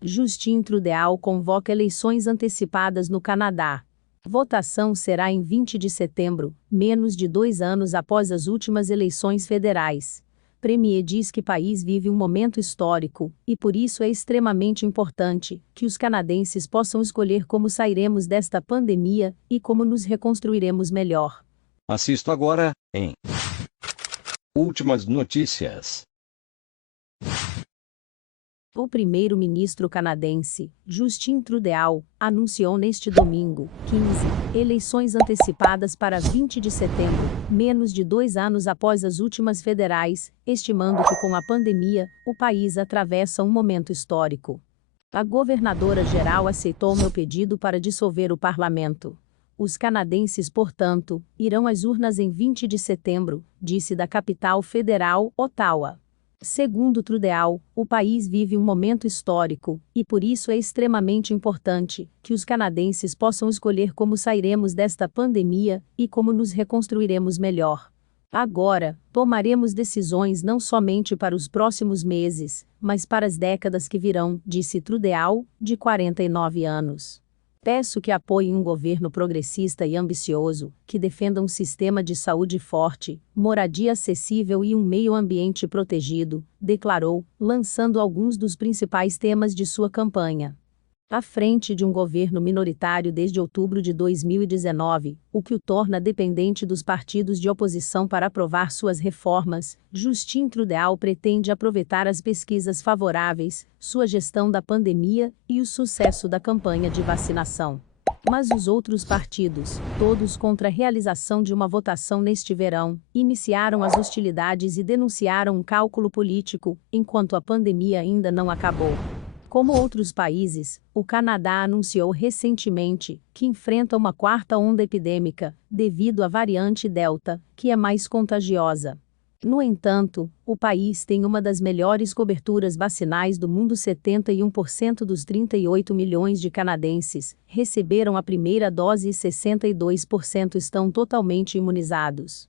Justin Trudeau convoca eleições antecipadas no Canadá. Votação será em 20 de setembro, menos de 2 anos após as últimas eleições federais. Premier diz que o país vive um momento histórico, e por isso é extremamente importante que os canadenses possam escolher como sairemos desta pandemia e como nos reconstruiremos melhor. Assisto agora, em Últimas Notícias. O primeiro-ministro canadense, Justin Trudeau, anunciou neste domingo, 15, eleições antecipadas para 20 de setembro, menos de 2 anos após as últimas federais, estimando que com a pandemia, o país atravessa um momento histórico. A governadora-geral aceitou meu pedido para dissolver o parlamento. Os canadenses, portanto, irão às urnas em 20 de setembro, disse da capital federal, Ottawa. Segundo Trudeau, o país vive um momento histórico, e por isso é extremamente importante que os canadenses possam escolher como sairemos desta pandemia e como nos reconstruiremos melhor. Agora, tomaremos decisões não somente para os próximos meses, mas para as décadas que virão, disse Trudeau, de 49 anos. Peço que apoiem um governo progressista e ambicioso, que defenda um sistema de saúde forte, moradia acessível e um meio ambiente protegido, declarou, lançando alguns dos principais temas de sua campanha. À frente de um governo minoritário desde outubro de 2019, o que o torna dependente dos partidos de oposição para aprovar suas reformas, Justin Trudeau pretende aproveitar as pesquisas favoráveis, sua gestão da pandemia e o sucesso da campanha de vacinação. Mas os outros partidos, todos contra a realização de uma votação neste verão, iniciaram as hostilidades e denunciaram um cálculo político, enquanto a pandemia ainda não acabou. Como outros países, o Canadá anunciou recentemente que enfrenta uma quarta onda epidêmica, devido à variante Delta, que é mais contagiosa. No entanto, o país tem uma das melhores coberturas vacinais do mundo. 71% dos 38 milhões de canadenses receberam a primeira dose e 62% estão totalmente imunizados.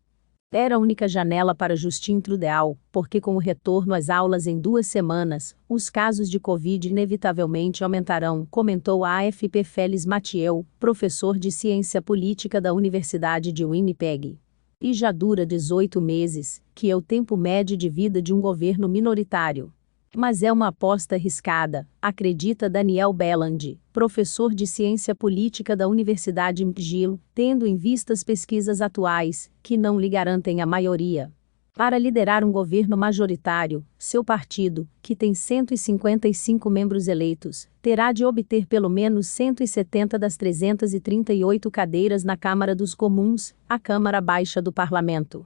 Era a única janela para Justin Trudeau, porque com o retorno às aulas em 2 semanas, os casos de Covid inevitavelmente aumentarão, comentou a AFP Félix Mathieu, professor de ciência política da Universidade de Winnipeg. E já dura 18 meses, que é o tempo médio de vida de um governo minoritário. Mas é uma aposta arriscada, acredita Daniel Belland, professor de ciência política da Universidade McGill, tendo em vista as pesquisas atuais, que não lhe garantem a maioria. Para liderar um governo majoritário, seu partido, que tem 155 membros eleitos, terá de obter pelo menos 170 das 338 cadeiras na Câmara dos Comuns, a Câmara Baixa do Parlamento.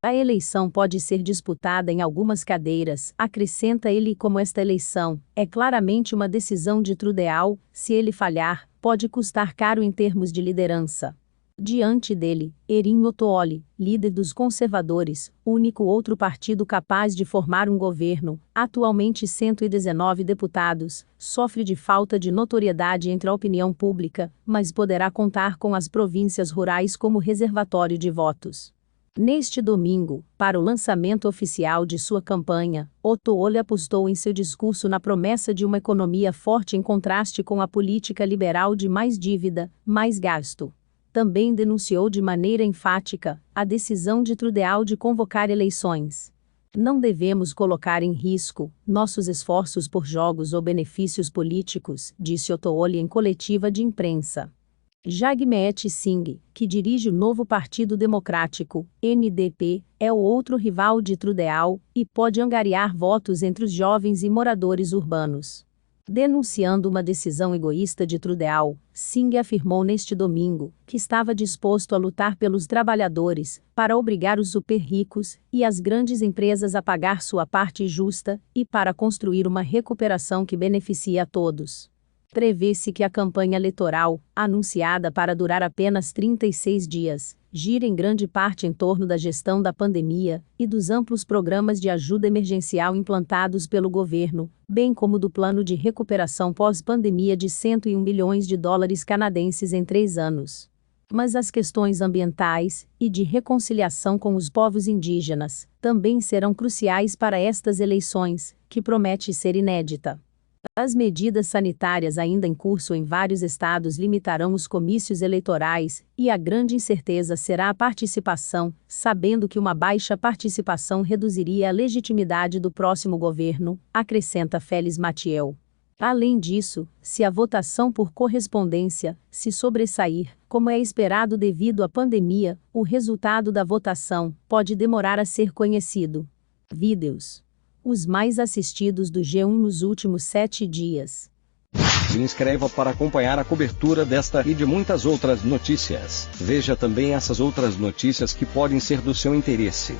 A eleição pode ser disputada em algumas cadeiras, acrescenta ele. Como esta eleição é claramente uma decisão de Trudeau, se ele falhar, pode custar caro em termos de liderança. Diante dele, Erin O'Toole, líder dos conservadores, único outro partido capaz de formar um governo, atualmente 119 deputados, sofre de falta de notoriedade entre a opinião pública, mas poderá contar com as províncias rurais como reservatório de votos. Neste domingo, para o lançamento oficial de sua campanha, O'Toole apostou em seu discurso na promessa de uma economia forte em contraste com a política liberal de mais dívida, mais gasto. Também denunciou de maneira enfática a decisão de Trudeau de convocar eleições. Não devemos colocar em risco nossos esforços por jogos ou benefícios políticos, disse O'Toole em coletiva de imprensa. Jagmeet Singh, que dirige o novo Partido Democrático, NDP, é o outro rival de Trudeau, e pode angariar votos entre os jovens e moradores urbanos. Denunciando uma decisão egoísta de Trudeau, Singh afirmou neste domingo que estava disposto a lutar pelos trabalhadores, para obrigar os super-ricos e as grandes empresas a pagar sua parte justa, e para construir uma recuperação que beneficie a todos. Prevê-se que a campanha eleitoral, anunciada para durar apenas 36 dias, gira em grande parte em torno da gestão da pandemia e dos amplos programas de ajuda emergencial implantados pelo governo, bem como do plano de recuperação pós-pandemia de 101 bilhões de dólares canadenses em 3 anos. Mas as questões ambientais e de reconciliação com os povos indígenas também serão cruciais para estas eleições, que promete ser inédita. As medidas sanitárias ainda em curso em vários estados limitarão os comícios eleitorais, e a grande incerteza será a participação, sabendo que uma baixa participação reduziria a legitimidade do próximo governo, acrescenta Félix Mathieu. Além disso, se a votação por correspondência se sobressair, como é esperado devido à pandemia, o resultado da votação pode demorar a ser conhecido. Vídeos. Os mais assistidos do G1 nos últimos 7 dias. Se inscreva para acompanhar a cobertura desta e de muitas outras notícias. Veja também essas outras notícias que podem ser do seu interesse.